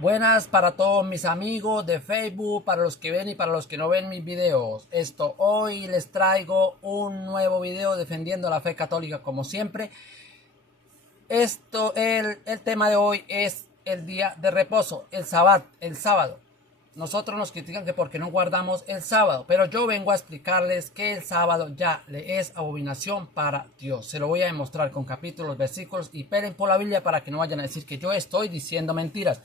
Buenas para todos mis amigos de Facebook, para los que ven y para los que no ven mis videos. Hoy les traigo un nuevo video defendiendo la fe católica como siempre. El tema de hoy es el día de reposo, el sábado. Nosotros nos critican que porque no guardamos el sábado, pero yo vengo a explicarles que el sábado ya le es abominación para Dios. Se lo voy a demostrar con capítulos, versículos y pelen por la Biblia para que no vayan a decir que yo estoy diciendo mentiras.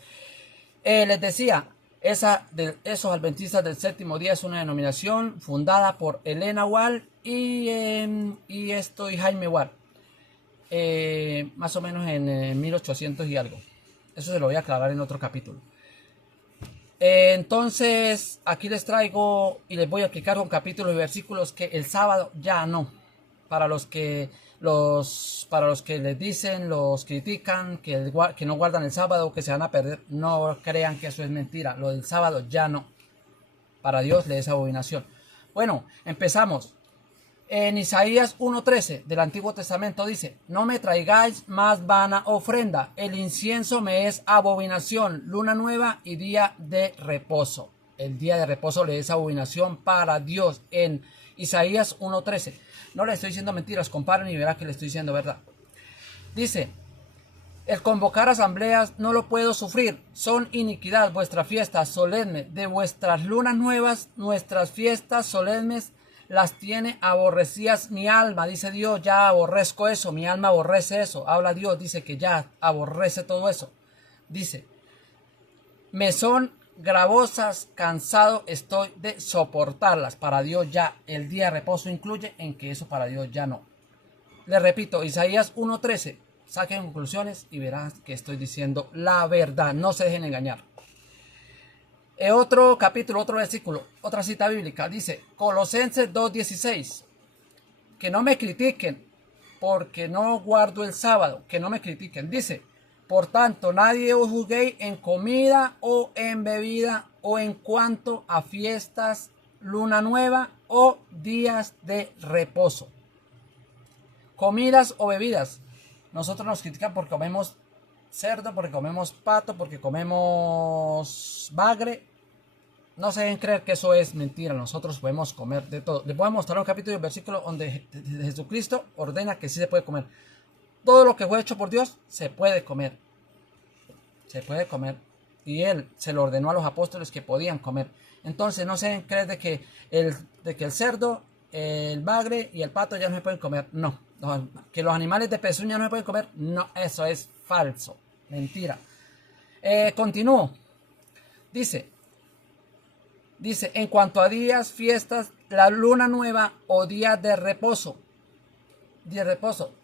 Les decía, esos adventistas del séptimo día es una denominación fundada por Elena Wall y Jaime Wall, más o menos en 1800 y algo. Eso se lo voy a aclarar en otro capítulo. Entonces, aquí les traigo y les voy a explicar con capítulos y versículos que el sábado ya no. Para los que les dicen, los critican, que no guardan el sábado, que se van a perder, no crean que eso es mentira. Lo del sábado ya no. Para Dios le es abominación. Bueno, empezamos. En Isaías 1:13 del Antiguo Testamento dice: no me traigáis más vana ofrenda, el incienso me es abominación, luna nueva y día de reposo. El día de reposo le es abominación para Dios en Isaías 1:13. No le estoy diciendo mentiras, comparen y verá que le estoy diciendo verdad. Dice: el convocar asambleas no lo puedo sufrir, son iniquidad vuestras fiestas solemnes, de vuestras lunas nuevas, nuestras fiestas solemnes las tiene aborrecidas mi alma, dice Dios, ya aborrezco eso, mi alma aborrece eso, habla Dios, dice que ya aborrece todo eso, dice, me son gravosas, cansado estoy de soportarlas. Para Dios ya el día de reposo incluye en que eso para Dios ya no. Le repito, Isaías 1:13, saquen conclusiones y verás que estoy diciendo la verdad, no se dejen engañar. Otro capítulo, otro versículo, otra cita bíblica, dice Colosenses 2:16, que no me critiquen porque no guardo el sábado, que no me critiquen, dice, por tanto nadie os juzguéis en comida o en bebida o en cuanto a fiestas, luna nueva o días de reposo. Comidas o bebidas, nosotros nos critican porque comemos cerdo, porque comemos pato, porque comemos bagre. No se deben creer que eso es mentira. Nosotros podemos comer de todo. Les voy a mostrar un capítulo y un versículo donde Jesucristo ordena que sí se puede comer. Todo lo que fue hecho por Dios se puede comer. Se puede comer. Y Él se lo ordenó a los apóstoles que podían comer. Entonces no se deben creer de que el cerdo, el bagre y el pato ya no se pueden comer. No. Que los animales de pezuña no se pueden comer. No, eso es falso. Mentira. Continúo. Dice, en cuanto a días, fiestas, la luna nueva o días de reposo.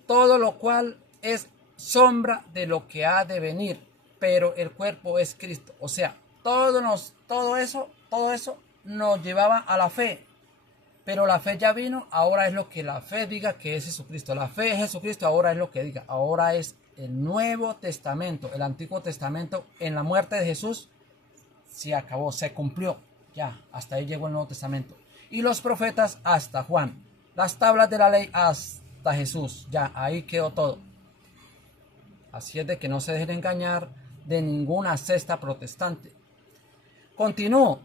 Todo lo cual es sombra de lo que ha de venir, pero el cuerpo es Cristo. O sea, todo eso nos llevaba a la fe. Pero la fe ya vino, ahora es lo que la fe diga que es Jesucristo. La fe es Jesucristo, ahora es lo que diga. Ahora es el Nuevo Testamento. El Antiguo Testamento, en la muerte de Jesús, se acabó, se cumplió. Ya, hasta ahí llegó el Nuevo Testamento. Y los profetas hasta Juan. Las tablas de la ley hasta Jesús. Ya, ahí quedó todo. Así es de que no se dejen engañar de ninguna secta protestante. Continúo.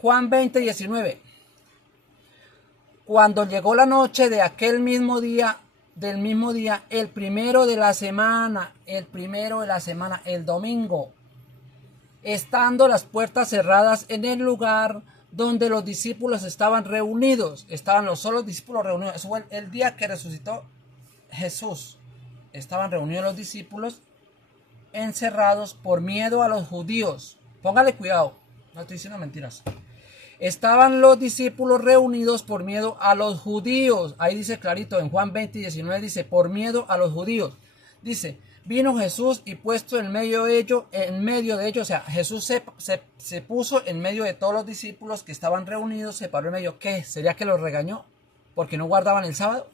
Juan 20:19. Cuando llegó la noche de aquel mismo día, el primero de la semana, el domingo, estando las puertas cerradas en el lugar donde los discípulos estaban reunidos, estaban los solos discípulos reunidos, eso fue el día que resucitó Jesús, estaban reunidos los discípulos encerrados por miedo a los judíos. Póngale cuidado, no estoy diciendo mentiras. Estaban los discípulos reunidos por miedo a los judíos. Ahí dice clarito, en Juan 20:19 dice, por miedo a los judíos. Dice, vino Jesús y puesto en medio de ellos, o sea, Jesús se puso en medio de todos los discípulos que estaban reunidos, se paró en medio. ¿Qué? ¿Sería que los regañó porque no guardaban el sábado?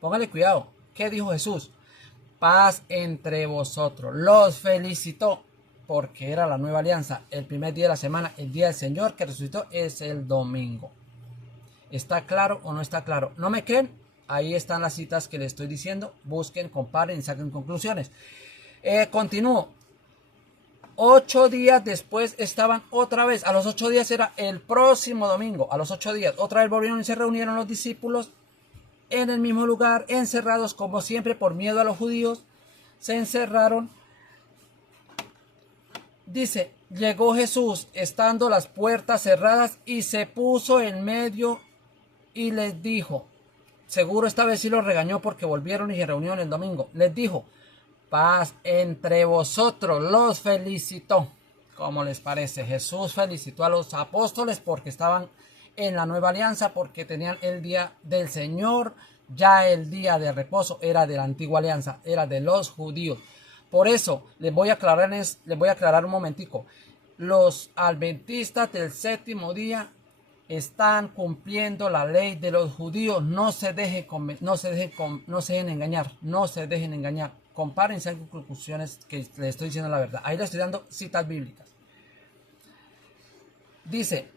Póngale cuidado. ¿Qué dijo Jesús? Paz entre vosotros. Los felicitó porque era la nueva alianza. El primer día de la semana, el día del Señor que resucitó, es el domingo. ¿Está claro o no está claro? ¿No me creen? Ahí están las citas que les estoy diciendo. Busquen, comparen y saquen conclusiones. Continúo. 8 días después estaban otra vez, a los 8 días era el próximo domingo, a los 8 días, otra vez volvieron y se reunieron los discípulos en el mismo lugar, encerrados como siempre por miedo a los judíos, se encerraron. Dice, llegó Jesús estando las puertas cerradas y se puso en medio y les dijo, seguro esta vez sí los regañó porque volvieron y se reunieron el domingo, les dijo, paz entre vosotros, los felicitó. ¿Cómo les parece? Jesús felicitó a los apóstoles porque estaban en la nueva alianza, porque tenían el día del Señor. Ya el día de reposo era de la antigua alianza, era de los judíos. Por eso les voy a aclarar un momentico. Los adventistas del séptimo día están cumpliendo la ley de los judíos. No se dejen engañar. No se dejen engañar. Compárense en conclusiones que les estoy diciendo la verdad. Ahí les estoy dando citas bíblicas. Dice,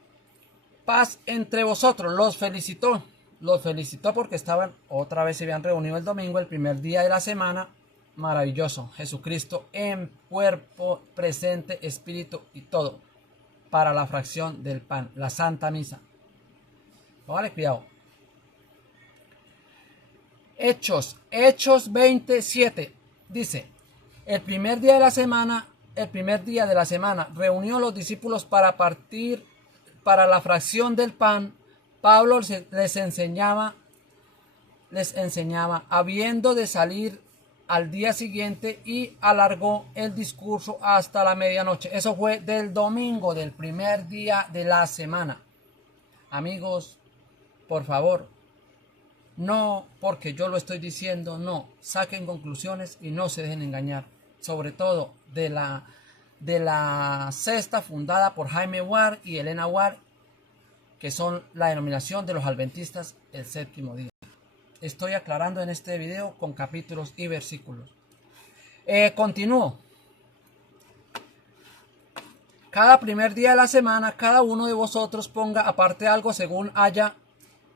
paz entre vosotros, los felicitó. Los felicitó porque estaban, otra vez se habían reunido el domingo, el primer día de la semana. Maravilloso. Jesucristo en cuerpo, presente, espíritu y todo. Para la fracción del pan, la Santa Misa. Vale, cuidado. Hechos 27. Dice, el primer día de la semana, reunió los discípulos para partir para la fracción del pan. Pablo les enseñaba, habiendo de salir al día siguiente, y alargó el discurso hasta la medianoche. Eso fue del domingo, del primer día de la semana. Amigos, por favor, no porque yo lo estoy diciendo, no, saquen conclusiones y no se dejen engañar. Sobre todo de la cesta fundada por Jaime Ward y Elena Ward, que son la denominación de los adventistas el séptimo día. Estoy aclarando en este video con capítulos y versículos. Continúo. Cada primer día de la semana, cada uno de vosotros ponga aparte algo según haya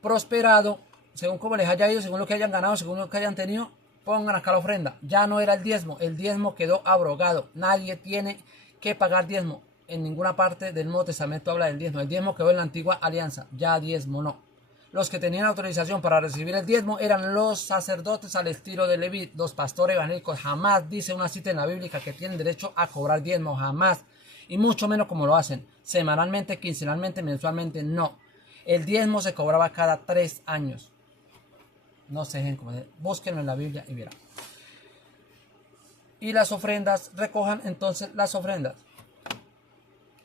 prosperado, según como les haya ido, según lo que hayan ganado, según lo que hayan tenido, pongan acá la ofrenda. Ya no era el diezmo quedó abrogado. Nadie tiene que pagar diezmo. En ninguna parte del Nuevo Testamento habla del diezmo. El diezmo quedó en la antigua alianza, ya diezmo no. Los que tenían autorización para recibir el diezmo eran los sacerdotes al estilo de Leví, los pastores evangélicos. Jamás dice una cita en la Biblia que tienen derecho a cobrar diezmo, jamás. Y mucho menos como lo hacen, semanalmente, quincenalmente, mensualmente, no. El diezmo se cobraba cada 3 años. No se dejen comer, búsquenlo en la Biblia y verán. Y las ofrendas, recojan entonces las ofrendas.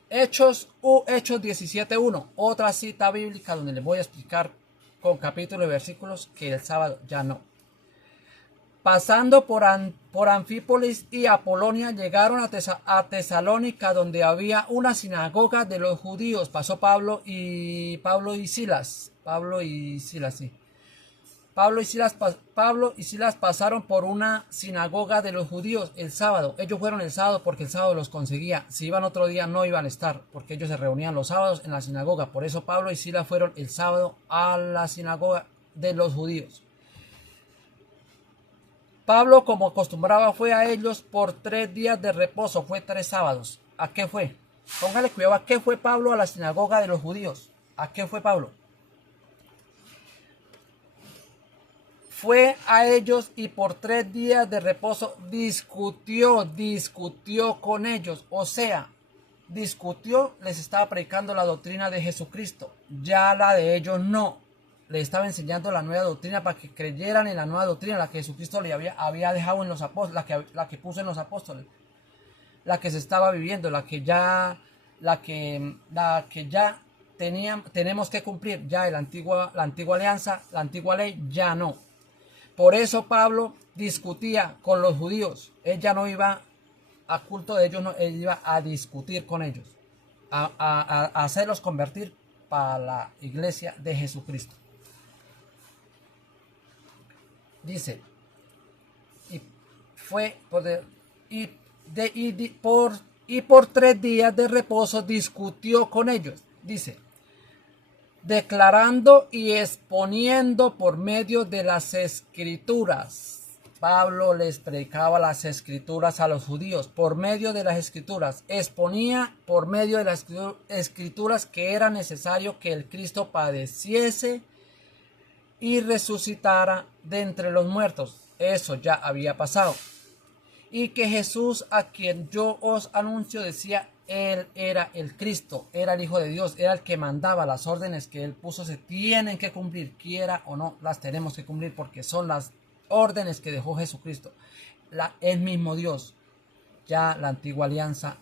Hechos 17:1, otra cita bíblica donde les voy a explicar con capítulos y versículos que el sábado ya no. Pasando por Anfípolis y Apolonia, llegaron a Tesalónica, donde había una sinagoga de los judíos. Pasó Pablo y Silas. Pablo y Silas pasaron por una sinagoga de los judíos el sábado. Ellos fueron el sábado porque el sábado los conseguía. Si iban otro día no iban a estar, porque ellos se reunían los sábados en la sinagoga. Por eso Pablo y Silas fueron el sábado a la sinagoga de los judíos. Pablo, como acostumbraba, fue a ellos por 3 días de reposo. Fue 3 sábados. ¿A qué fue? Póngale cuidado. ¿A qué fue Pablo a la sinagoga de los judíos? ¿A qué fue Pablo? Fue a ellos y por 3 días de reposo discutió con ellos. O sea, discutió, les estaba predicando la doctrina de Jesucristo. Ya la de ellos no. Les estaba enseñando la nueva doctrina para que creyeran en la nueva doctrina, la que Jesucristo le había dejado en los apóstoles, la que puso en los apóstoles. La que se estaba viviendo, la que ya tenemos que cumplir. Ya la antigua alianza, la antigua ley, ya no. Por eso Pablo discutía con los judíos. Él ya no iba a culto de ellos, no, él iba a discutir con ellos, a hacerlos convertir para la iglesia de Jesucristo. Dice, por 3 días de reposo discutió con ellos. Dice, declarando y exponiendo por medio de las escrituras. Pablo les predicaba las escrituras a los judíos por medio de las escrituras. Exponía por medio de las escrituras que era necesario que el Cristo padeciese y resucitara de entre los muertos. Eso ya había pasado. Y que Jesús, a quien yo os anuncio, decía, él era el Cristo, era el Hijo de Dios, era el que mandaba. Las órdenes que él puso se tienen que cumplir, quiera o no, las tenemos que cumplir porque son las órdenes que dejó Jesucristo. El mismo Dios. Ya la antigua alianza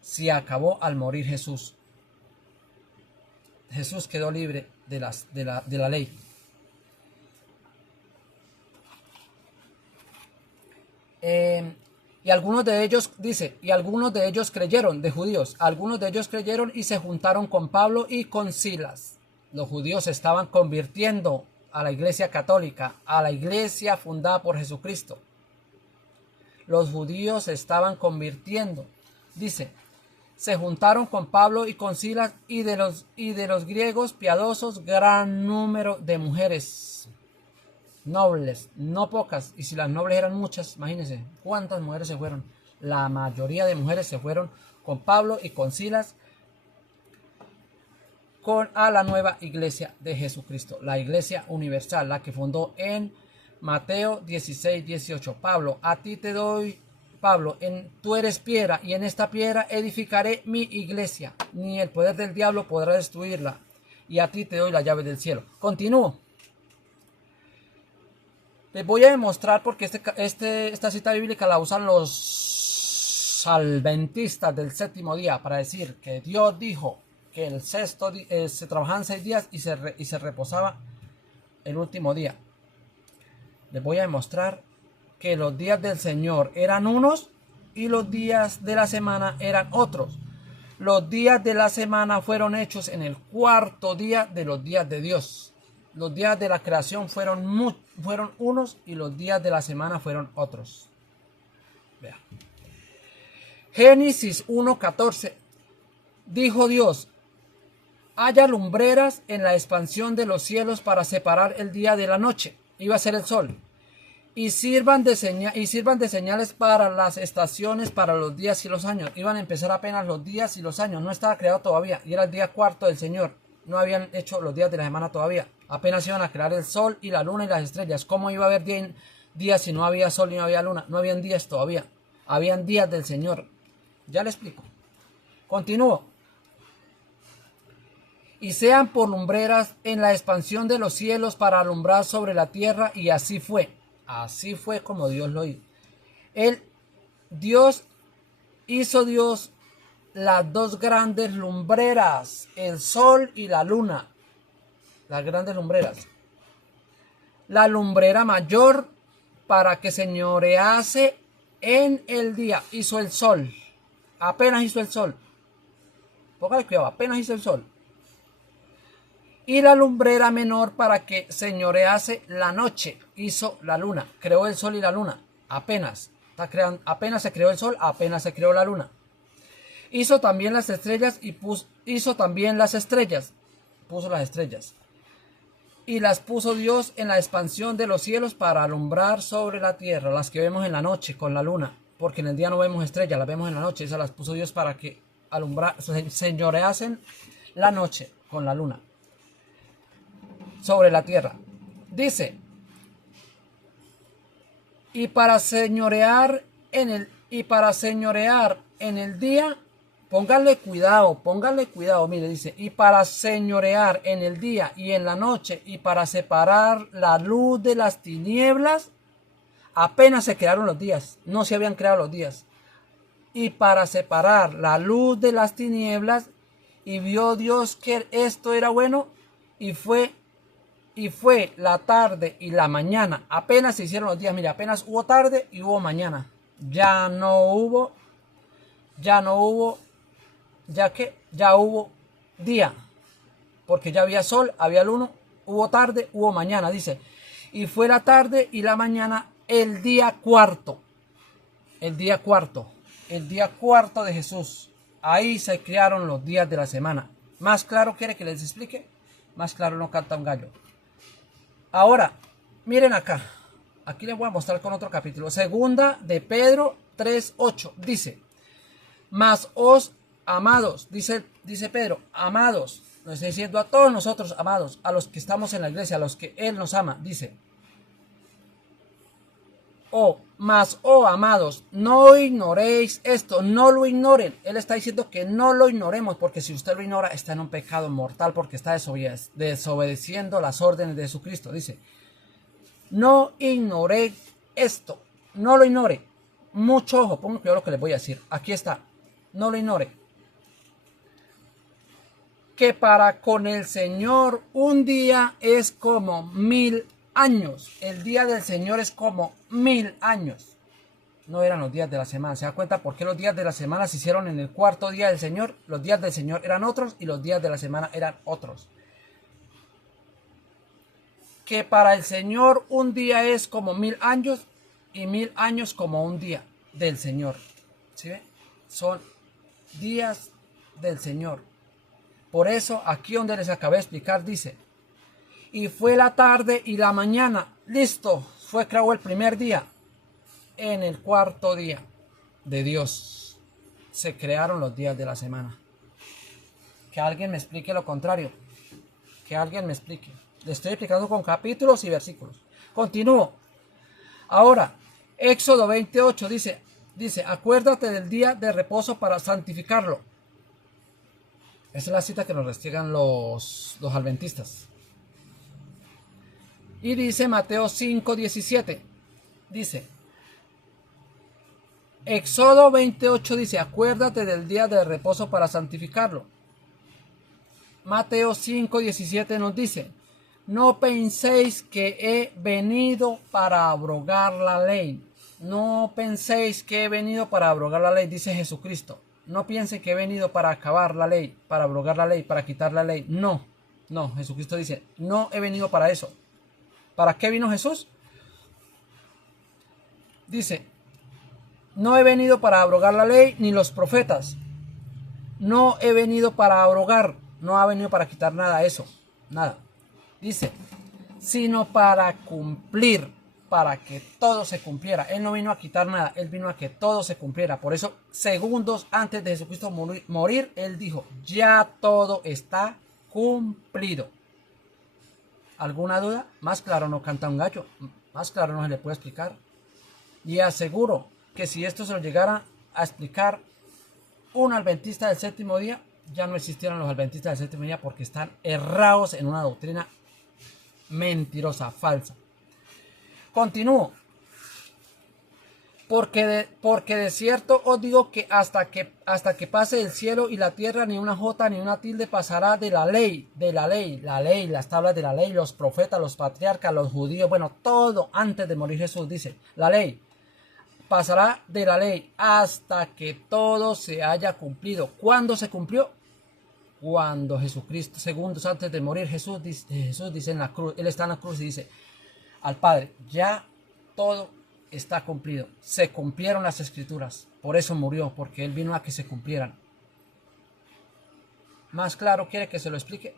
se acabó al morir Jesús. Jesús quedó libre de la ley. Y algunos de ellos, dice, y algunos de ellos creyeron, de judíos, algunos de ellos creyeron y se juntaron con Pablo y con Silas. Los judíos se estaban convirtiendo a la iglesia católica, a la iglesia fundada por Jesucristo. Los judíos se estaban convirtiendo. Dice, se juntaron con Pablo y con Silas y de los griegos piadosos gran número de mujeres nobles, no pocas, y si las nobles eran muchas, imagínense cuántas mujeres se fueron. La mayoría de mujeres se fueron con Pablo y con Silas a la nueva iglesia de Jesucristo, la iglesia universal, la que fundó en Mateo 16:18. Pablo, a ti te doy, Pablo, tú eres piedra, y en esta piedra edificaré mi iglesia, ni el poder del diablo podrá destruirla, y a ti te doy la llave del cielo. Continúo. Les voy a demostrar porque esta cita bíblica la usan los adventistas del séptimo día para decir que Dios dijo que el sexto se trabajaban 6 días y se reposaba el último día. Les voy a demostrar que los días del Señor eran unos y los días de la semana eran otros. Los días de la semana fueron hechos en el cuarto día de los días de Dios. Los días de la creación fueron unos y los días de la semana fueron otros. Vea. Génesis 1:14. Dijo Dios, haya lumbreras en la expansión de los cielos para separar el día de la noche. Iba a ser el sol. Y sirvan de señales para las estaciones, para los días y los años. Iban a empezar apenas los días y los años. No estaba creado todavía. Y era el día cuarto del Señor. No habían hecho los días de la semana todavía. Apenas iban a crear el sol y la luna y las estrellas. ¿Cómo iba a haber días si no había sol y no había luna? No habían días todavía. Habían días del Señor. Ya le explico. Continúo. Y sean por lumbreras en la expansión de los cielos para alumbrar sobre la tierra. Y así fue. Así fue como Dios lo hizo. Hizo Dios las dos grandes lumbreras, el sol y la luna. Las grandes lumbreras. La lumbrera mayor para que señorease en el día. Hizo el sol. Apenas hizo el sol. Póngale cuidado, apenas hizo el sol. Y la lumbrera menor para que señorease la noche. Hizo la luna. Creó el sol y la luna. Apenas. Apenas se creó el sol, apenas se creó la luna. Hizo también las estrellas y puso las estrellas. Y las puso Dios en la expansión de los cielos para alumbrar sobre la tierra. Las que vemos en la noche con la luna. Porque en el día no vemos estrellas, las vemos en la noche. Esas las puso Dios para que señoreasen la noche con la luna sobre la tierra. Dice, y para señorear en el día, póngale cuidado, mire, dice, y para señorear en el día y en la noche, y para separar la luz de las tinieblas, apenas se crearon los días, no se habían creado los días, y para separar la luz de las tinieblas, y vio Dios que esto era bueno, y fue la tarde y la mañana. Apenas se hicieron los días. Mira, apenas hubo tarde y hubo mañana. Ya hubo día. Porque ya había sol, había luna, hubo tarde, hubo mañana. Dice, y fue la tarde y la mañana el día cuarto. El día cuarto de Jesús. Ahí se crearon los días de la semana. ¿Más claro quiere que les explique? Más claro no canta un gallo. Ahora, miren acá. Aquí les voy a mostrar con otro capítulo. Segunda de Pedro 3:8 dice: mas os amados, dice Pedro, amados, nos está diciendo a todos nosotros, amados, a los que estamos en la iglesia, a los que Él nos ama, dice: amados, no ignoréis esto, no lo ignoren. Él está diciendo que no lo ignoremos, porque si usted lo ignora, está en un pecado mortal, porque está desobedeciendo las órdenes de Jesucristo. Dice: no ignoréis esto, no lo ignore. Mucho ojo, pongan cuidado lo que les voy a decir. Aquí está, no lo ignore. Que para con el Señor un día es como 1000 años. El día del Señor es como 1000 años. No eran los días de la semana. ¿Se da cuenta por qué los días de la semana se hicieron en el cuarto día del Señor? Los días del Señor eran otros y los días de la semana eran otros. Que para el Señor un día es como 1000 años y 1000 años como un día del Señor. ¿Sí ve? Son días del Señor. Por eso, aquí donde les acabé de explicar, dice: y fue la tarde y la mañana. Listo, fue creado el primer día. En el cuarto día de Dios se crearon los días de la semana. Que alguien me explique lo contrario. Que alguien me explique. Le estoy explicando con capítulos y versículos. Continúo. Ahora, Éxodo 28 dice: acuérdate del día de reposo para santificarlo. Esa es la cita que nos restiegan los adventistas. Y dice Mateo 5:17. Dice: Éxodo 28 dice: acuérdate del día de reposo para santificarlo. Mateo 5:17 nos dice: no penséis que he venido para abrogar la ley. No penséis que he venido para abrogar la ley, dice Jesucristo. No piensen que he venido para acabar la ley, para abrogar la ley, para quitar la ley. No, Jesucristo dice: no he venido para eso. ¿Para qué vino Jesús? Dice: no he venido para abrogar la ley ni los profetas. No he venido para abrogar, no ha venido para quitar nada eso, nada. Dice: sino para cumplir, para que todo se cumpliera. Él no vino a quitar nada, Él vino a que todo se cumpliera. Por eso, segundos antes de Jesucristo morir, Él dijo: ya todo está cumplido. ¿Alguna duda? Más claro no canta un gallo, más claro no se le puede explicar. Y aseguro que si esto se lo llegara a explicar un adventista del séptimo día, ya no existieran los adventistas del séptimo día, porque están errados en una doctrina mentirosa, falsa. Continúo. Porque de cierto os digo que hasta que pase el cielo y la tierra, ni una jota ni una tilde pasará de la ley, las tablas de la ley, los profetas, los patriarcas, los judíos, bueno, todo antes de morir Jesús dice: la ley pasará de la ley hasta que todo se haya cumplido. ¿Cuándo se cumplió? Cuando Jesucristo, segundos antes de morir, Jesús dice en la cruz, Él está en la cruz y dice al Padre: ya todo está cumplido. Se cumplieron las escrituras. Por eso murió, porque Él vino a que se cumplieran. ¿Más claro quiere que se lo explique?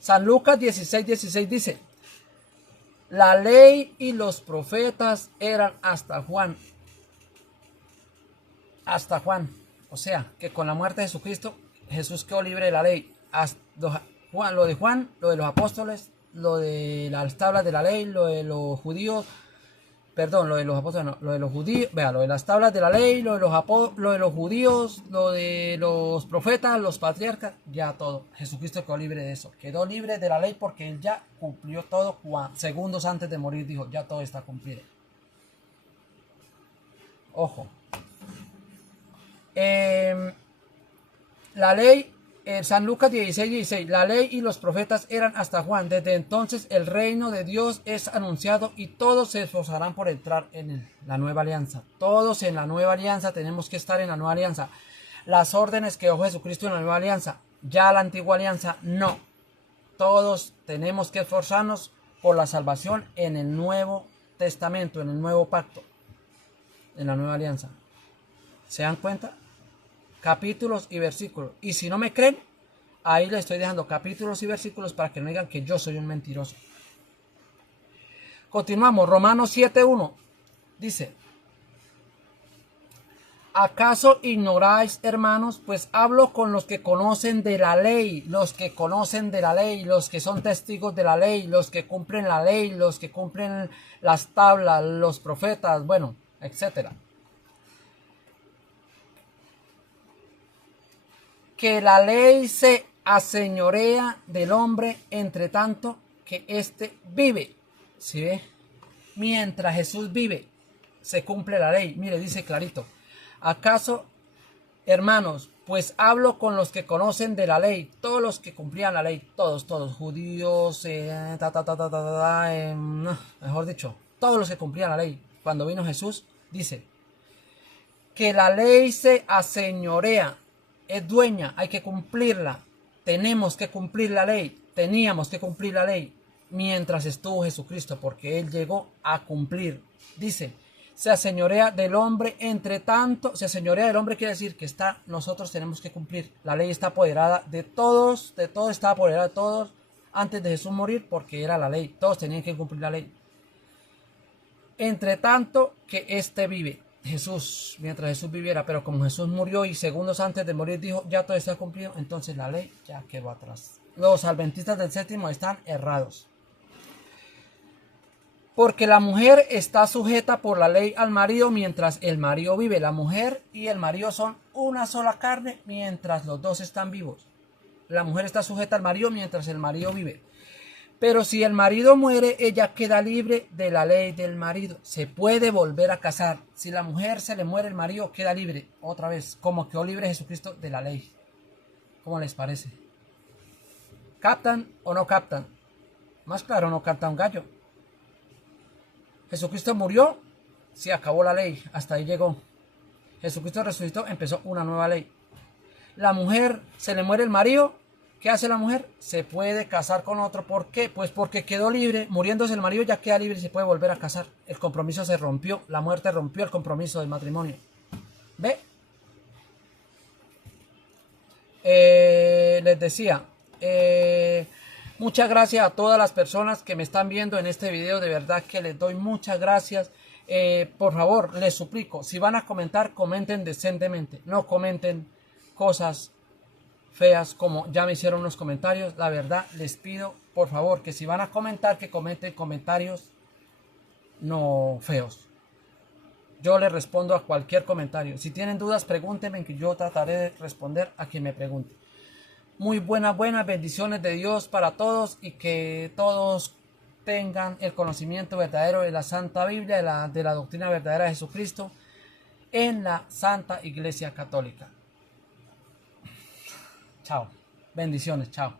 San Lucas 16:16 dice: la ley y los profetas eran hasta Juan. Hasta Juan. O sea, que con la muerte de Jesucristo, Jesús quedó libre de la ley. Lo de Juan, lo de los apóstoles, lo de las tablas de la ley, lo de los judíos, perdón, lo de los apóstoles, no, lo de los judíos, vea, lo de las tablas de la ley, lo de los judíos, lo de los profetas, los patriarcas, ya todo. Jesucristo quedó libre de eso. Quedó libre de la ley porque Él ya cumplió todo. Segundos antes de morir dijo: ya todo está cumplido. Ojo. La ley, San Lucas 16:16, la ley y los profetas eran hasta Juan. Desde entonces el reino de Dios es anunciado y todos se esforzarán por entrar en la nueva alianza. Todos en la nueva alianza tenemos que estar en la nueva alianza. Las órdenes que dejó Jesucristo en la nueva alianza, ya la antigua alianza no. Todos tenemos que esforzarnos por la salvación en el Nuevo Testamento, en el Nuevo Pacto, en la nueva alianza. ¿Se dan cuenta? Capítulos y versículos. Y si no me creen, ahí les estoy dejando capítulos y versículos para que no digan que yo soy un mentiroso. Continuamos, Romanos 7:1 dice: ¿acaso ignoráis, hermanos? Pues hablo con los que conocen de la ley, los que conocen de la ley, los que son testigos de la ley, los que cumplen la ley, los que cumplen las tablas, los profetas, bueno, etcétera. Que la ley se aseñorea del hombre entre tanto que éste vive. ¿Sí ve? Mientras Jesús vive, se cumple la ley. Mire, dice clarito: ¿acaso, hermanos? Pues hablo con los que conocen de la ley, todos los que cumplían la ley, todos, judíos, mejor dicho, todos los que cumplían la ley. Cuando vino Jesús, dice que la ley se aseñorea, es dueña, hay que cumplirla, tenemos que cumplir la ley, teníamos que cumplir la ley mientras estuvo Jesucristo, porque Él llegó a cumplir. Dice, se aseñorea del hombre, entre tanto, se aseñorea del hombre quiere decir que nosotros tenemos que cumplir. La ley está apoderada de todos, está apoderada de todos antes de Jesús morir, porque era la ley, todos tenían que cumplir la ley. Entre tanto que éste vive. Jesús, mientras Jesús viviera, pero como Jesús murió y segundos antes de morir dijo, ya todo está cumplido, entonces la ley ya quedó atrás. Los adventistas del séptimo están errados. Porque la mujer está sujeta por la ley al marido mientras el marido vive. La mujer y el marido son una sola carne mientras los dos están vivos. La mujer está sujeta al marido mientras el marido vive. Pero si el marido muere, ella queda libre de la ley del marido. Se puede volver a casar. Si la mujer se le muere, el marido queda libre. Otra vez, como quedó libre Jesucristo de la ley. ¿Cómo les parece? ¿Captan o no captan? Más claro, no canta un gallo. Jesucristo murió, se acabó la ley. Hasta ahí llegó. Jesucristo resucitó, empezó una nueva ley. La mujer, se le muere el marido. ¿Qué hace la mujer? Se puede casar con otro. ¿Por qué? Pues porque quedó libre. Muriéndose el marido ya queda libre y se puede volver a casar. El compromiso se rompió. La muerte rompió el compromiso del matrimonio. ¿Ve? Les decía, muchas gracias a todas las personas que me están viendo en este video. De verdad que les doy muchas gracias. Por favor, les suplico, si van a comentar, comenten decentemente. No comenten cosas feas como ya me hicieron los comentarios. La verdad, les pido por favor que si van a comentar, que comenten comentarios no feos. Yo les respondo a cualquier comentario. Si tienen dudas, pregúntenme, que yo trataré de responder a quien me pregunte. Muy buenas bendiciones de Dios para todos, y que todos tengan el conocimiento verdadero de la Santa Biblia, de la doctrina verdadera de Jesucristo en la Santa Iglesia Católica. Chao. Bendiciones. Chao.